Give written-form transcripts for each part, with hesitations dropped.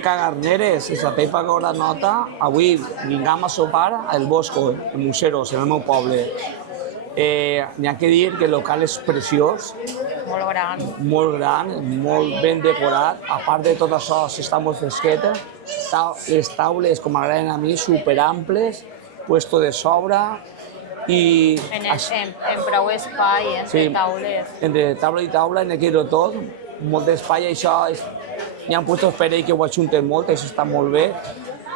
Cagarneres, si sapeu pagar la nota, avui vinguem a sopar al Bosco, el Museros, en el meu poble. N'hi ha que dir que el local és preciós, molt gran, molt ben decorat. A part de tot això, s'està molt fresqueta. Les taules, com m'agraden a mi, superamples, puesto de sobra. I En prou espai, entre taules. Entre taula i taula, en aquí tot, molt d'espai, això és... Hi ha puestos per ell que ho ajunten molt, això està molt bé.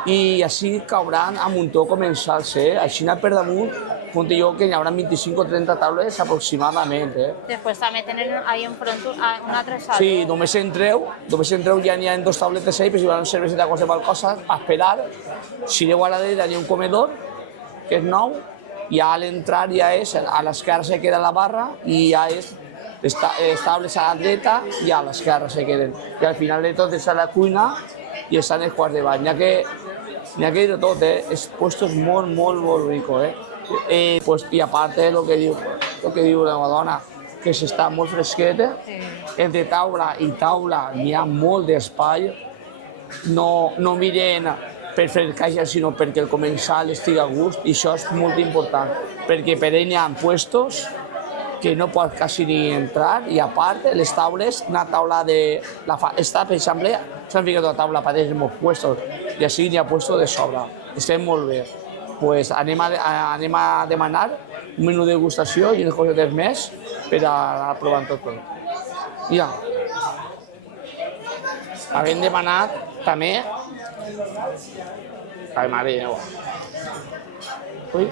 I així cauran a muntó començar-se, així per damunt, compte jo que hi haurà 25 o 30 taules aproximadament. Després també tenen ahí enfront un altre saló. Sí, només entreu ja n'hi ha 2 tauletes ahí, però si volen cervesa de qualsevol cosa, a esperar. Si aneu a la dreta hi ha un comedor, que és nou, i a l'entrar ja és, a l'esquerra se queda la barra i ja és les taules a la dreta i a l'esquerra se queden. I al final de tot està la cuina i estan els quarts de bany. N'hi ha que dir de tot, és puestos molt, molt, molt rico. I a part el que diu la dona, que s'està molt fresqueta, entre taula i taula n'hi ha molt d'espai, no miren per fer caixa, sinó perquè el comensal estigui a gust, i això és molt important, perquè per ell n'hi ha puestos que no pot quasi ni entrar, i a part les taules, una taula de... Està, per exemple, s'han ficat una taula per els meus puestos, i així n'hi ha puestos de sobre. Estem molt bé. Pues anem a demanar un menú de degustació i unes cosetes més per a provar tot. Ja. Havem demanat també... Ai, mare meva. Ui.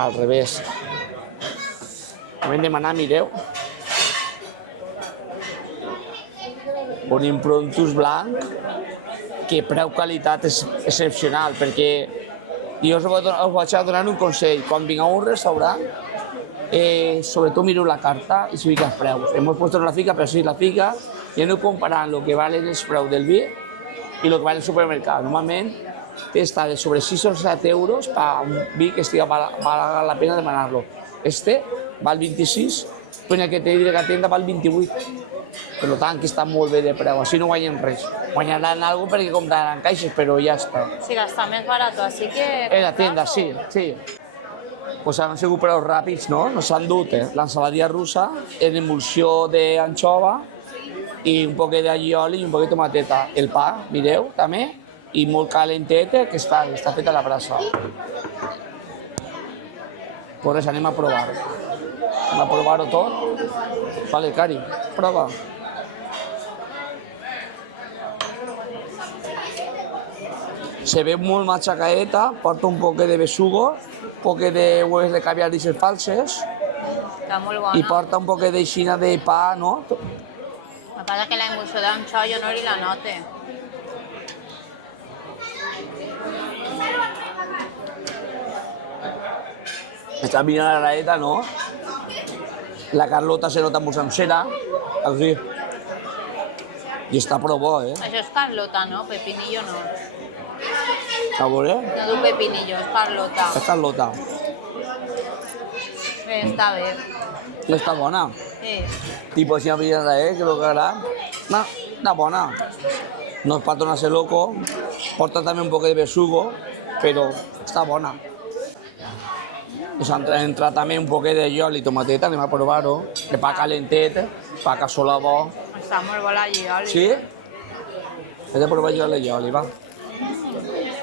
Al revés. Vam demanar, mireu, un improntus blanc que preu-qualitat és excepcional, perquè jo us vaig a donar un consell. Quan vingueu a un restaurant, sobretot mireu la carta i si fica els preus. Hem posat la fica, però si la fica, i aneu comparant el que valen els preus del vi i el que valen al supermercat. Normalment està de sobre 6 o 7 euros per un vi que val la pena demanar-lo. Val 26, però en aquest de la tenda val 28. Per tant, que està molt bé de preu, així no guanyen res. Guanyaran alguna cosa perquè compraran caixes, però ja està. Sí, que està més barat, així que... En la tenda, sí. Pues han sigut preus ràpids, no? No s'han dut, l'ensaladilla russa en emulsió d'anxova i un poc d'allioli i un poc de tomateta. El pa, mireu, també, i molt calentet, que està fet a la brasa. Pues res, anem a provar-ho. Anem a provar-ho tot. Vale, Cari, prova. Se ve molt machacaeta, porta un poc de besugo, un poc de huevos de caviar d'aquestes falses. Està molt bona. I porta un poc d'eixina de pa, no? El que passa que la emulsió d'anxova jo no li la note. Està mirant la graeta, no? La Carlota se nota molt sencera, així. I està prou bo, Això és Carlota, no? Pepinillo no. A veure? No diu Pepinillo, és Carlota. És Carlota. Està bé. Està bona. Sí. Tipo, si no miren res, que lo que harà. No, està bona. No és para tornar-se loco. Porta també un poc de besugo, però està bona. Entra també un poc de allioli i tomateta, anem a provar-ho. De pa calentet, pa cassola bo. Està molt bo l'allioli. Sí? He de provar jo l'allioli, va.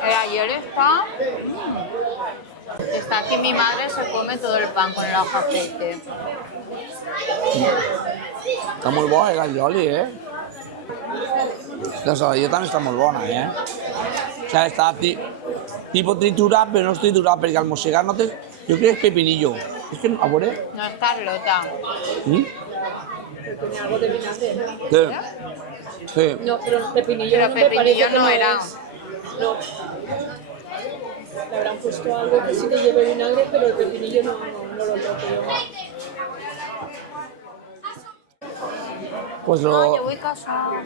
El allioli está... Está aquí mi madre, se come todo el pan con el ajo aceite. Està molt bo, l'allioli, La saladilla també està molt bona, O sea, està tipo triturat, però no és triturat, perquè al mossegar no té... Jo crec que és pepinillo. És que, a veure... No és Carlota. Tenía algo de vinagre, ¿no? Sí. No, pero pepinillo no me parece que no era. No. Le habrán puesto algo que sí que lleve vinagre, pero el pepinillo no lo noto yo. Pues No, jo vull casar.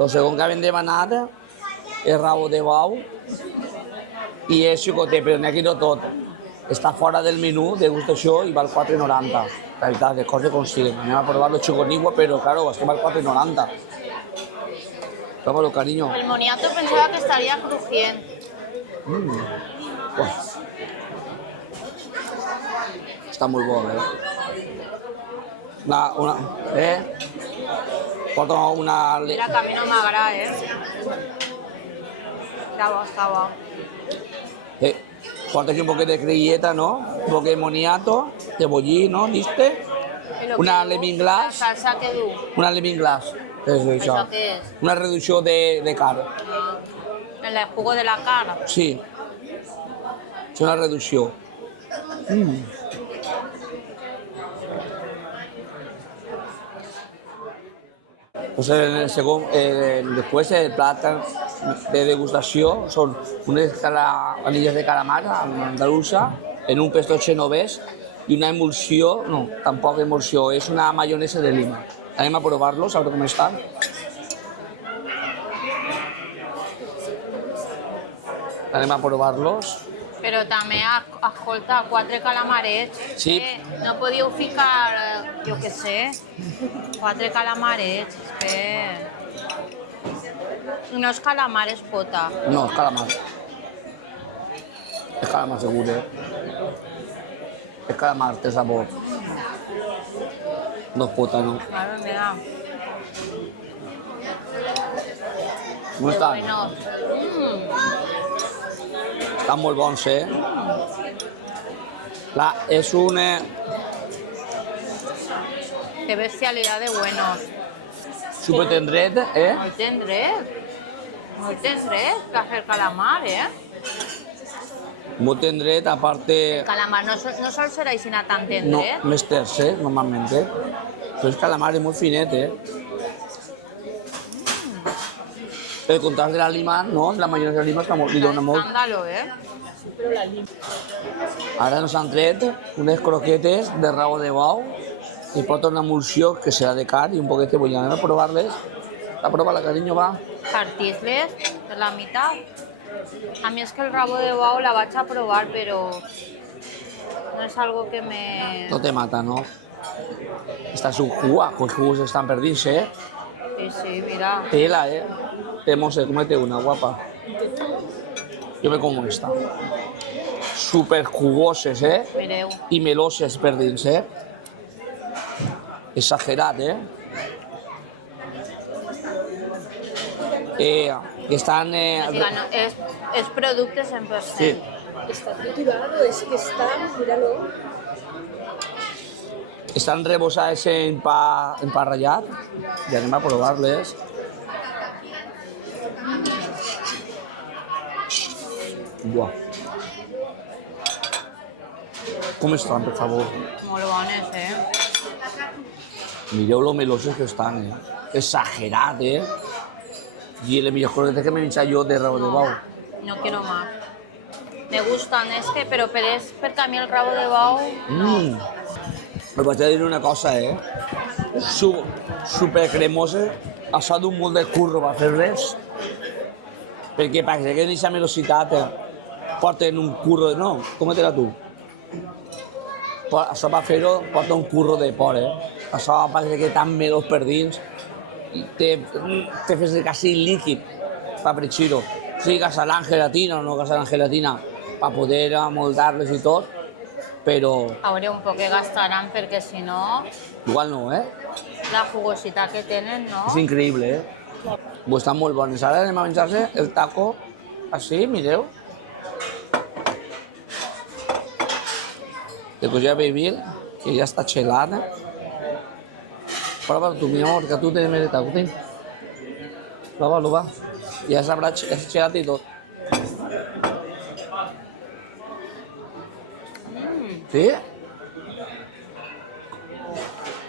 lo segon que havem demanat és rabo de bou i és xocoter, però n'hi ha aquí no tot. Està fora del menú de degustació i val 4,90. La veritat, les coses consiguen. Anem a provar el xoconigua, però, claro, és que val 4,90. Pruébalo, cariño. El moniato pensaba que estaría crujiente. Buah. Està molt bo, Porta una... Mira que a mi no m'agrada, Está bo. Porta aquí un poquet de crilleta, ¿no? Un poquet de moniato, cebollí, ¿no? ¿Viste? Una lemon La glass. salsa que du. Una lemon glass. És això. Això què és? Una reducció de carn. El jugo de la cara. Sí. És una reducció. Pues después el plat de degustació són unes anilles de calamar andalusa en un pesto genovés y una emulsió, no, tampoc emulsió, és una mayonesa de lima. Anem a provar-los, a veure com estan. Anem a provar-los. Però també, escolta, 4 calamarets. Sí. No podíeu ficar, jo què sé, 4 calamarets. No és calamar, és pota. No, és calamar. És calamar segur, És calamar, té sabor. No és pota, no. Madre mía. Com estan? Bueno. Estan molt bons, És un... Qué bestialidad de buenos. Supertendret, Muy tendret que hacer calamar, Molt tendret, aparte... Calamar no sol ser així tan No, tendret. més tercer, normalment, Però el calamar és molt finet, El contrast de la lima, no? La mayonesa de lima li dona molt. Escándalo, Ara ens han tret unes croquetes de rabo de bou i porta una emulsió que serà de carn i un poquet de cebolla. Anem a provar-les. A provar-la, carinyo, va. Partir-les per la meitat. A mi és que el rabo de bou la vaig a provar, però no és algo que me... No te mata, ¿no? Está su jugo, los jugos están perdidos, Sí, mira. Tela, Monse, cómete una, guapa. Yo me como esta. Súper jugoses, Mireu. Y meloses perdins, Exagerat, Estan... Bueno, és producte 100%. Sí. Está triturado, es que está, míralo. Estan rebosades en pa ratllat. I anem a provar-les. Buah. Com estan, per favor? Molt bones, Mireu lo meloses que estan, Exagerat, Y el millor croquetes que me he menjat jo de rabo de bou. No quiero más. Me gustan, però és perquè a mi el rabo de bou... Me vaig a dir una cosa, Super cremosa, això d'un molt de curro va fer res. Perquè per que aquesta melositat porten un curro... No, cómetela tu. Això va fer-ho, porta un curro de por, Això parece que tan melós per dins. Te fes quasi líquid per fregir-ho. Sí, gasaran gelatina o no gasaran gelatina per poder amoldar-les i tot, però... A veure un poc que gastaran, perquè si no, Igual no, la jugositat que tenen, no? És increïble, Pues estan molt bones. Ara anem a menjar-se el taco, així, mireu. Después ya beber, que ya está chelada. Pruébalo tú, mi amor, que tú tienes el taco, Pruébalo, va. Ya sabrá chelada y todo. ¿Sí?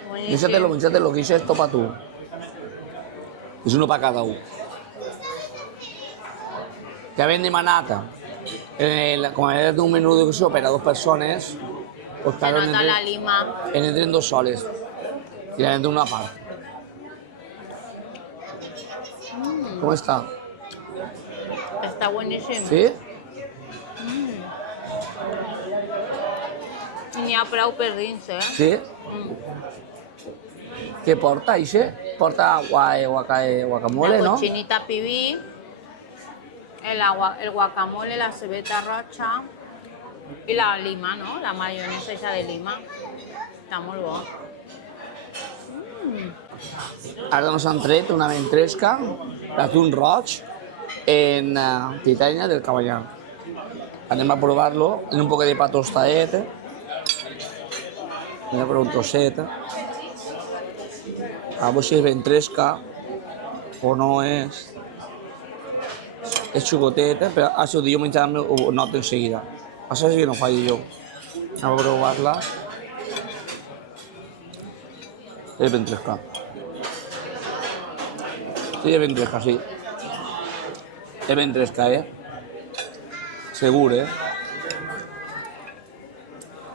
Buenísimo. Míratelo, que hice esto para tú. Es uno para cada uno. Que habían demanat, com era un menú d'educació per a 2 persones, pues Se claro, nota la lima. entren 2 soles y la entren una part. ¿Cómo está? Està bueníssim. ¿Sí? I n'hi ha prou per dins, ¿Sí? Què porta, Ixe? Porta guacamole, la no? cochinita pibil, el guacamole, la cebeta roja i la lima, no? La mayonesa esa de lima. Està molt bo. Ara ens han tret una ventresca d'atún roig en titania del Cabanyà. Anem a provar-lo en un poc de pa tostadet. Anem a provar un trosset. A veure si és ventresca o no és. És xicoteta, però això de jo menjar-me ho noto en seguida. Això sí que no fallo jo. Anem a provar-la. És ventresca. Sí, es ventresca, sí. Es ventresca, Segur,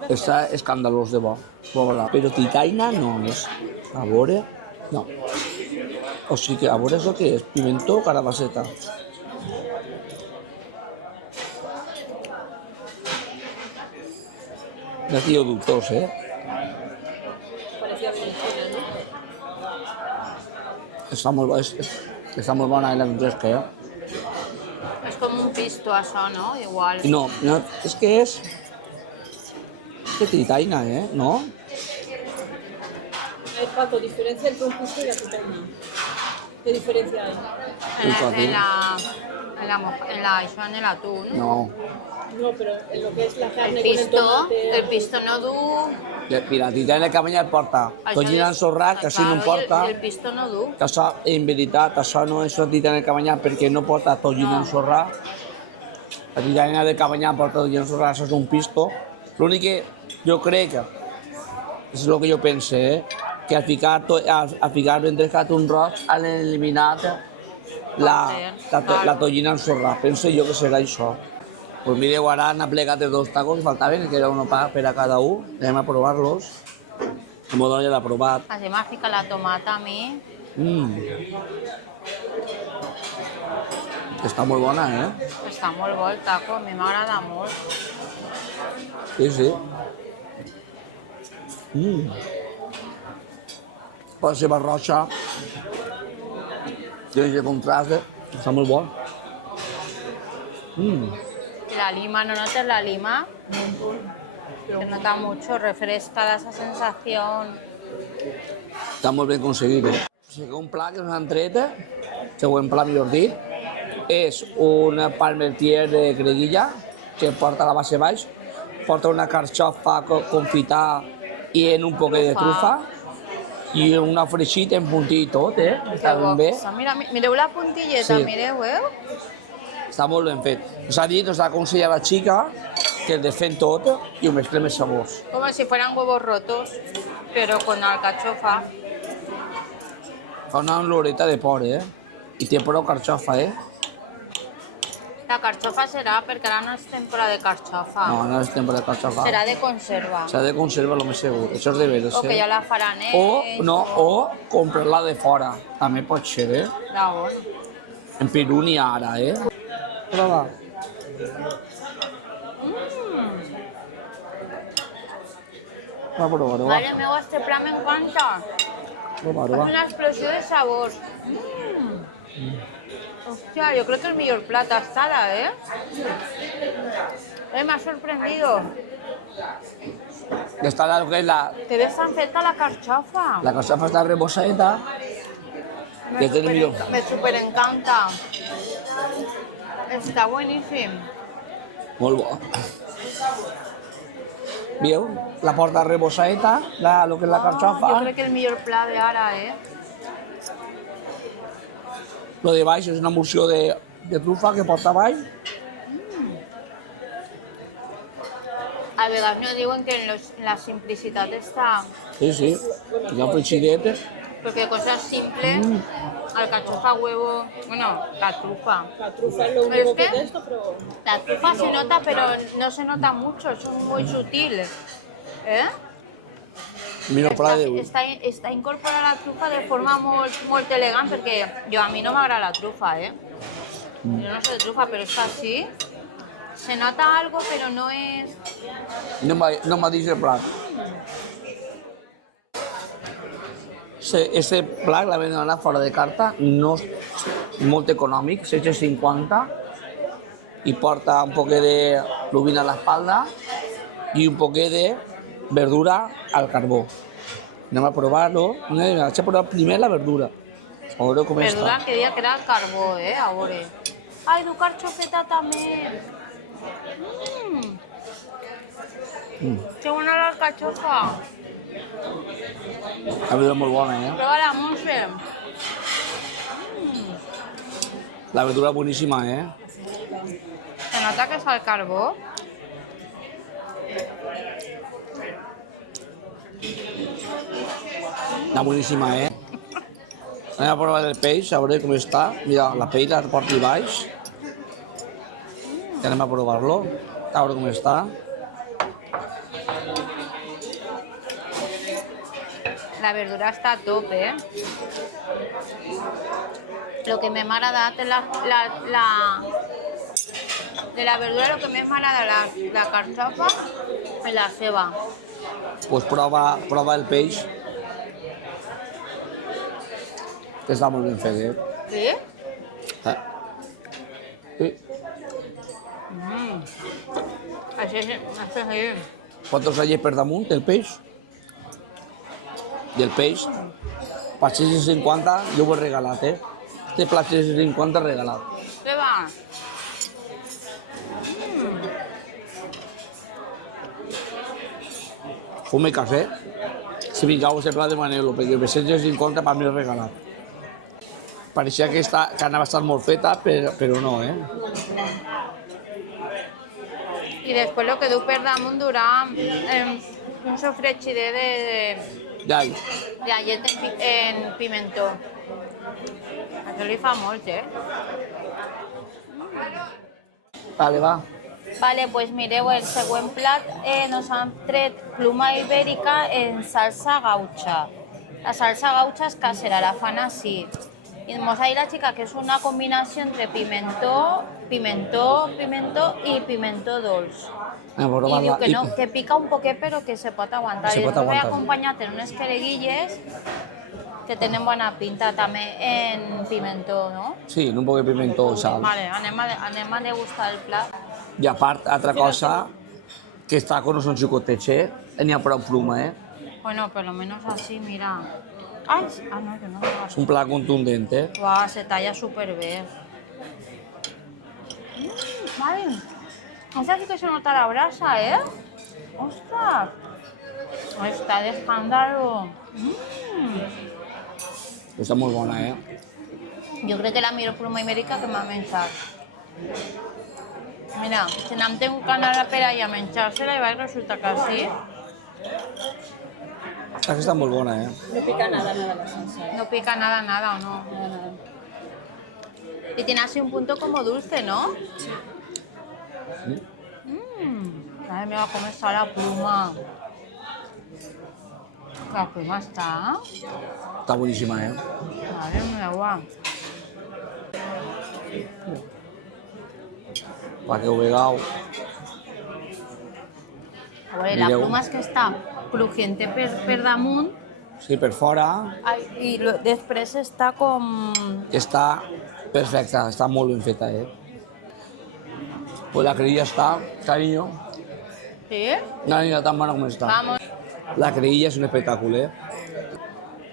Està escandalós de bo. Però titaina no és. A veure... No. O sigui que a veure això què és? Pimentó o carabasseta? Ja tio dubtós, Parecía Venezuela, ¿no? Està molt bona la ventresca, És com un pisto, això, no? Igual. No, és que és... Que titaina, ¿no? Paco, diferencia entre un pisto y la titaina. ¿Qué diferencia hay? Això en el atún. No. No, pero en lo que es la carne El con el tomate... pisto no dur. Mira, titania Cabanyà porta tonyina ensorrat, que així no porta. El pisto no dur. Que això, en veritat, això no és una titania Cabanyà perquè no porta tonyina ensorrat. La titania de Cabanyà porta tonyina ensorrat, això és un pisto. L'únic que jo crec que, és el que jo pense, que al ficar ventresca un roig han eliminat la tonyina ensorrat. Penso jo que serà això. Pues mireu, ara han plegat els dos tacos, faltaven, que era un per a cada un. Anem a provar-los. La meva dona ja l'ha provat. Així m'ha ficat la tomata a mi. Està molt bona, Està molt bo el taco, a mi m'agrada molt. Sí, sí. La seva roja té aquest contrast, està molt bo. La lima, ¿no notas la lima? Se nota mucho, refresca, da esa sensación. Està molt ben aconseguit, O sigui que un plat que ens han tret, següent plat millor dit, és un parmentier de creguilla que porta a la base baix, porta una carxofa confitada i en un poc de trufa i una freixit en puntí i tot, Està ben bé. Mira, mireu la puntilleta, Sí. mireu, Està molt ben fet. Ens ha dit, ens ha aconsellat la xica que el desfem tot i ho mesclem els sabors. Como si fueran huevos rotos, pero con alcachofa. Fa una oloreta de por, I té prou carxofa, La carxofa serà perquè ara no és temporada de carxofa. No és temporada de carxofa. Serà de conserva. S'ha de conservar, el més segur. Això és de veres, O que ja la faran O comprar-la de fora. També pot ser, D'on? En Perú n'hi ha ara, Prova. Va, prova. Madre mía, este plan me encanta. Prova. Es una explosión de sabor. Hostia, yo creo que el mejor plato asada, me ha sorprendido. Ja està el que és la Que bé s'han fet a la carxofa. La carxofa està rebossadeta. Que té el millor. Me super encanta. Está buenísimo. Molt bo. Veieu? La porta rebossadeta, lo que és la carxofa. Yo creo que el mejor plato de ara, Lo de baix és una emulsió de trufa que porta baix. A vegades no diuen que en la simplicitat està... Sí. Hi ha un fregidet. Porque cosas simples, alcachofa, huevo, bueno, la trufa. La trufa es lo único que ¿Es que? de esto, pero... La trufa se nota, pero no se nota mucho, es muy sutil. Mira, pla de... Està incorporada la trufa de forma molt elegant, perquè a mi no m'agrada la trufa, Jo no soy de trufa, pero está así. Se nota algo, pero no es... No m'ha dit el plat. Este plat la venen anar fora de carta, no és molt econòmic, 16,50, i porta un poquet de lubina a l'espalda i un poquet de verdura al carbó. Anem a provar-lo. Vaig a provar primer la verdura. A veure com Verdura està. que dia que era el carbó, a veure. Ai, du carxofeta també. Que bona l'alcachofa. La verdura és molt bona, Prova-la, Montse. La verdura boníssima, Se nota que és al carbó. Està boníssima, Anem a provar el peix, a veure com està. Mira, la pell la porta i baix. I anem a provar-lo, a veure com està. La verdura està a top, Lo que m'ha agradat de de la verdura, lo que més m'agrada la carxofa és la ceba. Pues prova el peix. Que està molt ben fet, Sí? Sí. Això sí. Quantos allí per damunt, el peix? I el peix, per 6,50 jo ho he regalat, Este plat 6,50 regalat. Ceba. Fume casé. Si vingueu a aquest plat demaneu-lo, perquè el 6,50 per mi és regalat. Pareixia que anava a estar molt feta, però no, I després el que du per damunt durà un sofregit D'all. de llet en pimentó. Això li fa molt, Vale, va. Vale, pues mireu, el següent plat nos han tret pluma ibèrica en salsa gaucha. La salsa gaucha és casera, la fan així. I ens ha dit la xica que és una combinació entre pimentó i pimentó dolç. I diu que no, que pica un poquet però que se pot aguantar. Se I pot després ve aguantar. acompanyat en unes quereguilles que tenen bona pinta també en pimentó, no? Sí, un poc de pimentó i sal. Vale, anem a degustar el plat. I a part, altra cosa, que els tacos no són xicotets, n'hi ha prou pluma, Bueno, por lo menos así, mira. Ay, no, que no me És un plat contundent, Guau, se talla súper bien. Vale. Esta sí que se nota la brasa, ¡Ostras! Está de escándalo. Està molt bona, Jo crec que la millor pluma ibèrica que m'ha menjat. Mira, si n'hem tingut que anar per allà a menjar-se-la i vaig resultar que sí. Aquesta està molt bona, No pica nada la salsa. No pica nada, ¿o no? Nada. Y tiene así un punto como dulce, ¿no? Sí. Madre mía, cómo está la pluma. La pluma está. Està boníssima, Madre mía, guau. Perquè ho vegeu. A veure, la Mireu. pluma és que està crujiente per damunt Sí, per fora i després està com... està perfecta, està molt ben feta, Pues la creïlla està, cariño, Sí? no ni tan bona com està. Vamos. La creïlla és un espectacle,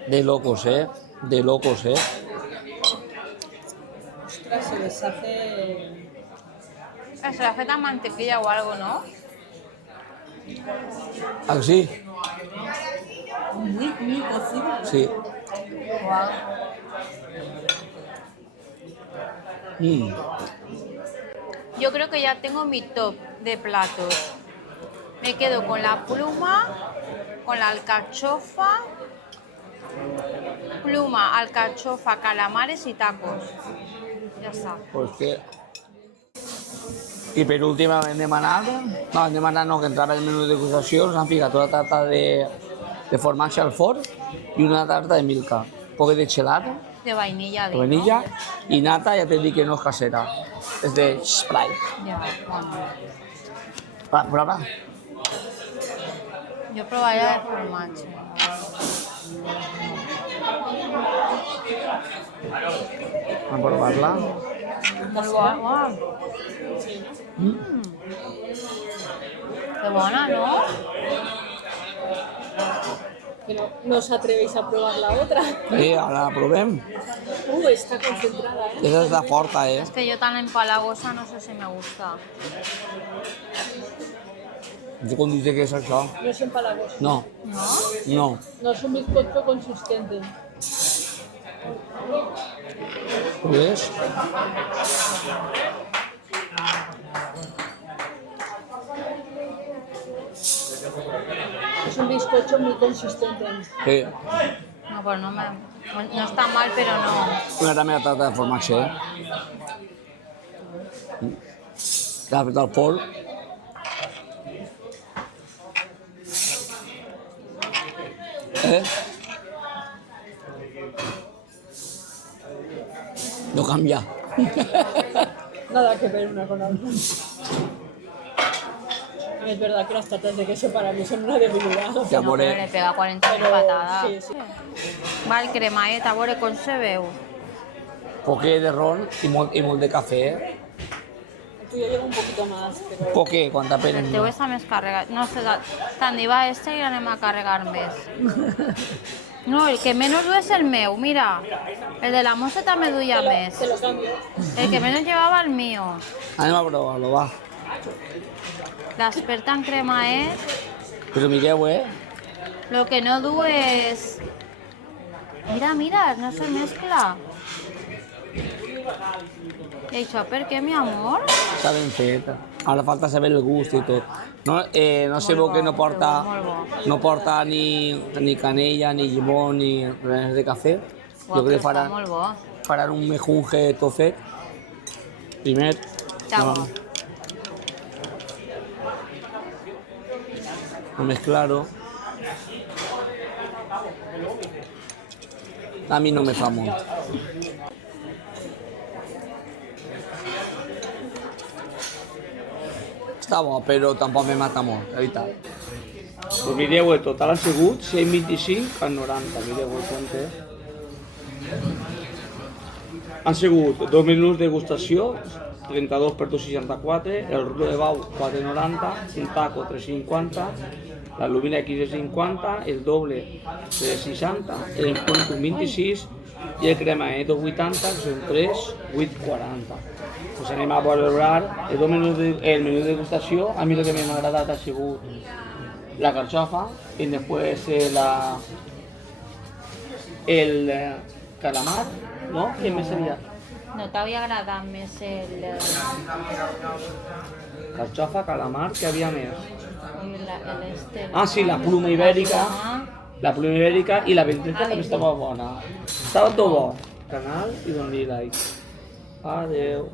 De locos, De locos, Ostras, se deshace. Se l'ha fet amb mantequilla o algo, no? Ah, sí? Muy cocida. Sí. Guau. Yo creo que ya tengo mi top de platos. Me quedo con la pluma, con la alcachofa, pluma, alcachofa, calamares y tacos. Ya está. Pues que... I per últim hem demanat, que entrava el menú de degustació, ens han ficat una tarta de formatge al forn i una tarta de milka. Un poc de gelat, De vainilla, de vainilla, i nata, ja t'he dit que no és casera, és de Sprite. ¿no? Ya, bueno. Va, prova. Yo probaría de formatge. a provar-la. Molt bona. Que bona, no? Que no os atrevéis a probar la otra. Ara la provem. Está concentrada, ¿eh? Esa està forta, Es que yo tan empalagosa no sé si me gusta. No sé com dius que és això. No es empalagoso. No, ¿No? no. No es un bizcocho consistente. Ho és? Es un bizcocho muy consistente. Sí. No, pues no está mal, pero no. Una meva tarta de formatge. L'ha fet al forn. No cambia. Nada que ver una con la otra. Es verdad que las tartas de queso para mí son una debilidad. Ja No, pero le veuré. pega 40 Pero, patadas. sí, sí. Va el cremaet, a veure com se veu. Poqué de ron i molt de cafè. El tuyo lleva un poquito más, pero... Poqué, quanta pena. El teu està més carregat. No sé, tant va este i anem a carregar més. No, el que menys du és el meu, mira. El de la Mossa també duia més. Te lo cambio. El que menys llevava el mío. Anem a provar-lo, va. L'experta en cremaet, Però mireu, lo que no du és... Mira, no se mescla. I això per què, mi amor? Està ben fet. Ara falta saber el gust i tot. No, no sé Molt que bo, no porta, molt bo. no porta ni canella, ni llimón, ni res de cafè. Jo crec que Està molt bo. faran un mejunje tot fet. Primer, Està bo. lo mezclaron. A mi no me fa molt. Està bo, però tampoc me mata molt, la veritat. Pues mireu, el total ha sigut 125 a 90, mireu el compte. Han sigut 2 menús de degustació, 32 per 2,64, el rulo de bau 4,90, un taco 3,50, la lubina 15,50, el doble 3,60, el encuentro 26 i el crema 2,80, que són 3,840. Pues anem a valorar el menú de degustació. A mi el que m'ha agradat ha sigut la carxofa y después el calamar, ¿no? ¿Qué me sería? No t'havia agradat més el... Carxofa, calamar, ¿qué había más? Ah, sí, la pluma ibérica. La pluma ibérica y la ventreta també estava bona. Estava tot bo. Canal i don-li like. Adeu.